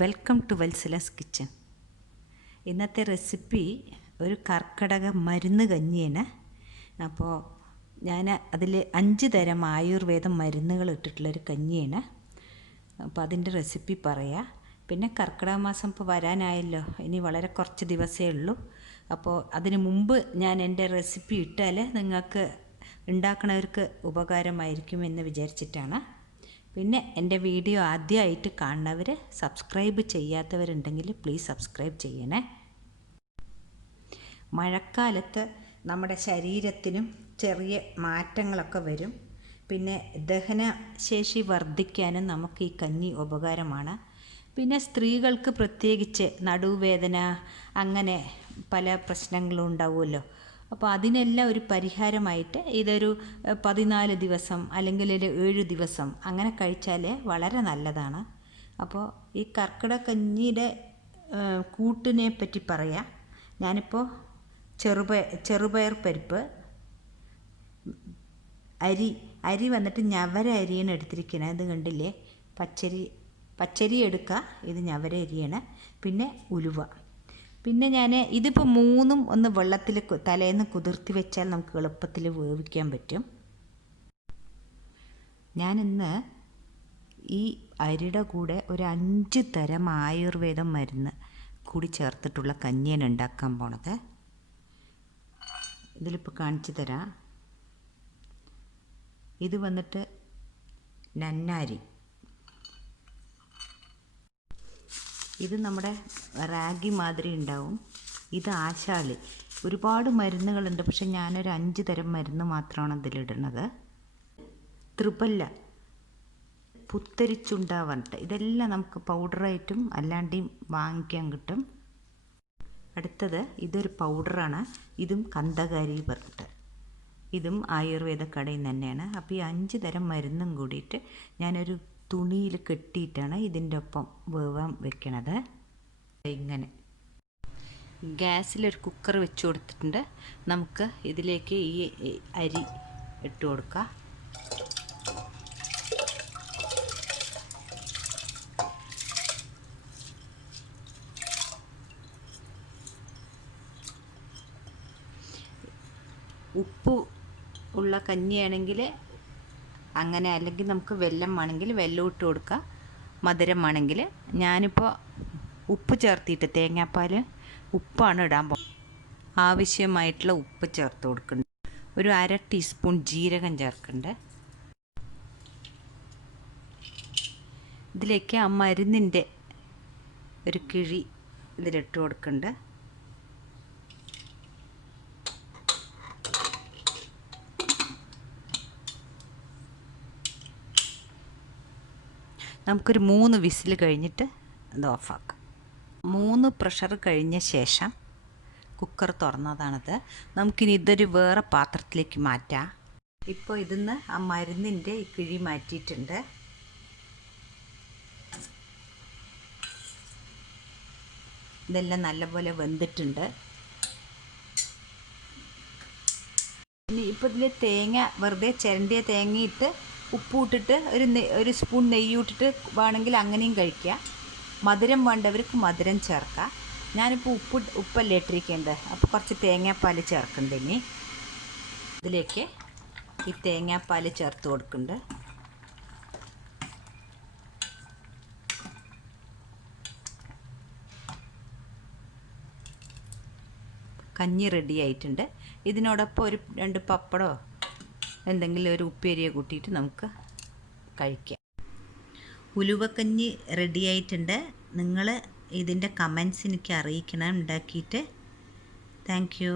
Welcome to വെൽസിലസ് kitchen. ഇന്നത്തെ recipe ഒരു കർക്കിടക മരുന്ന് കഞ്ഞിയാണ്. അപ്പോൾ ഞാൻ അതിൽ 5 തരം ആയുർവേദം മരുന്നുകൾ ഇട്ടിട്ടുള്ളൊരു കഞ്ഞിയാണ്. അപ്പോൾ അതിൻ്റെ റെസിപ്പി പറയാം. പിന്നെ കർക്കിടക മാസം ഇപ്പോൾ വരാനായല്ലോ, ഇനി വളരെ കുറച്ച് ദിവസമേ ഉള്ളൂ. അപ്പോൾ അതിന് മുമ്പ് ഞാൻ എൻ്റെ റെസിപ്പി ഇട്ടാൽ നിങ്ങൾക്ക് ഉണ്ടാക്കണവർക്ക് ഉപകാരമായിരിക്കുമെന്ന് വിചാരിച്ചിട്ടാണ്. പിന്നെ എൻ്റെ വീഡിയോ ആദ്യമായിട്ട് കാണുന്നവർ, സബ്സ്ക്രൈബ് ചെയ്യാത്തവരുണ്ടെങ്കിൽ പ്ലീസ് സബ്സ്ക്രൈബ് ചെയ്യണേ. മഴക്കാലത്ത് നമ്മുടെ ശരീരത്തിനും ചെറിയ മാറ്റങ്ങളൊക്കെ വരും. പിന്നെ ദഹനശേഷി വർദ്ധിക്കാനും നമുക്ക് ഈ കഞ്ഞി ഉപകാരമാണ്. പിന്നെ സ്ത്രീകൾക്ക് പ്രത്യേകിച്ച് നടുവേദന, അങ്ങനെ പല പ്രശ്നങ്ങളും ഉണ്ടാവുമല്ലോ. അപ്പോൾ അതിനെല്ലാം ഒരു പരിഹാരമായിട്ട് ഇതൊരു 14 ദിവസം അല്ലെങ്കിൽ 7 ദിവസം അങ്ങനെ കഴിച്ചാൽ വളരെ നല്ലതാണ്. അപ്പോൾ ഈ കർക്കിടക കഞ്ഞിയുടെ കൂട്ടിനെ പറ്റി പറയാം. ഞാനിപ്പോൾ ചെറുപയർ പരിപ്പ്, അരി വന്നിട്ട് ഞവര അരിയാണ് എടുത്തിരിക്കുന്നത്. ഇത് കണ്ടില്ലേ, പച്ചരി എടുക്കുക, ഇത് ഞവര അരിയാണ്. പിന്നെ ഉലുവ. പിന്നെ ഞാൻ ഇതിപ്പോൾ 3ഉം ഒന്ന് വെള്ളത്തിൽ തലേന്ന് കുതിർത്തി വെച്ചാൽ നമുക്ക് എളുപ്പത്തിൽ വേവിക്കാൻ പറ്റും. ഞാനിന്ന് ഈ അരിയുടെ കൂടെ ഒരു 5 തരം ആയുർവേദം മരുന്ന് കൂടി ചേർത്തിട്ടുള്ള കഞ്ഞിയാണ് ഉണ്ടാക്കാൻ പോണത്. ഇതിലിപ്പോൾ കാണിച്ചു തരാം. ഇത് വന്നിട്ട് നന്നാരി, ഇത് നമ്മുടെ റാഗി മാതിരി ഉണ്ടാവും. ഇത് ആശാളി. ഒരുപാട് മരുന്നുകളുണ്ട്, പക്ഷെ ഞാനൊരു 5 തരം മരുന്ന് മാത്രമാണ് ഇതിലിടുന്നത്. ത്രിപല്ല, പുത്തരിച്ചുണ്ടാവട്ടെ, ഇതെല്ലാം നമുക്ക് പൗഡറായിട്ടും അല്ലാണ്ടും വാങ്ങിക്കാൻ കിട്ടും. അടുത്തത് ഇതൊരു പൗഡറാണ്. ഇതും കന്തകാരി പറഞ്ഞിട്ട്, ഇതും ആയുർവേദ കടയിൽ നിന്ന് തന്നെയാണ്. അപ്പോൾ ഈ 5 തരം മരുന്നും കൂടിയിട്ട് ഞാനൊരു തുണിയിൽ കെട്ടിയിട്ടാണ് ഇതിൻ്റെ ഒപ്പം വേവാൻ വെക്കണത്. ഇങ്ങനെ ഗ്യാസിലൊരു കുക്കർ വെച്ച് കൊടുത്തിട്ടുണ്ട്. നമുക്ക് ഇതിലേക്ക് ഈ അരി ഇട്ട് കൊടുക്കാം. ഉപ്പ് ഉള്ള കഞ്ഞിയാണെങ്കിൽ അങ്ങനെ, അല്ലെങ്കിൽ നമുക്ക് വെല്ലം വേണമെങ്കിൽ വെല്ലം ഇട്ട് കൊടുക്കുക, മധുരം വേണമെങ്കിൽ. ഞാനിപ്പോൾ ഉപ്പ് ചേർത്തിട്ട്, തേങ്ങാപ്പാൽ ഉപ്പാണ് ഇടാൻ പോകുന്നത്. ആവശ്യമായിട്ടുള്ള ഉപ്പ് ചേർത്ത് കൊടുക്കുന്നുണ്ട്. ഒരു 1/2 ടീസ്പൂൺ ജീരകം ചേർക്കുന്നുണ്ട്. ഇതിലേക്ക് ആ മരുന്നിൻ്റെ ഒരു കിഴി ഇതിലിട്ട് കൊടുക്കുന്നുണ്ട്. നമുക്കൊരു 3 വിസിൽ കഴിഞ്ഞിട്ട് ഇത് ഓഫാക്കാം. 3 പ്രഷർ കഴിഞ്ഞ ശേഷം കുക്കർ തുറന്നതാണിത്. നമുക്കിനി ഇതൊരു വേറെ പാത്രത്തിലേക്ക് മാറ്റാം. ഇപ്പോൾ ഇതിന്ന് ആ മരുന്നിൻ്റെ ഈ കിഴി മാറ്റിയിട്ടുണ്ട്. ഇതെല്ലാം നല്ലപോലെ വെന്തിട്ടുണ്ട്. ഇനി ഇപ്പോൾ ഇതിൽ തേങ്ങ, വെറുതെ ചിരണ്ടിയ തേങ്ങയിട്ട് ഉപ്പ് ഇട്ടിട്ട് ഒരു സ്പൂൺ നെയ്യ് ഇട്ടിട്ട് വേണമെങ്കിൽ അങ്ങനെയും കഴിക്കുക. മധുരം വേണ്ടവർക്ക് മധുരം ചേർക്കാം. ഞാനിപ്പോൾ ഉപ്പല്ലേ ഇട്ടിരിക്കേണ്ടത്, അപ്പോൾ കുറച്ച് തേങ്ങാപ്പാൽ ചേർക്കുന്നുണ്ട്. ഇനി ഇതിലേക്ക് ഈ തേങ്ങാപ്പാൽ ചേർത്ത് കൊടുക്കുന്നുണ്ട്. കഞ്ഞി റെഡി ആയിട്ടുണ്ട്. ഇതിനോടൊപ്പം ഒരു 2 പപ്പടമോ എന്തെങ്കിലും ഒരു ഉപ്പേരിയെ കൂട്ടിയിട്ട് നമുക്ക് കഴിക്കാം. ഉലുവക്കഞ്ഞി റെഡി ആയിട്ടുണ്ട്. നിങ്ങൾ ഇതിൻ്റെ കമൻസ് എനിക്ക് അറിയിക്കണം ഉണ്ടാക്കിയിട്ട്. Thank you.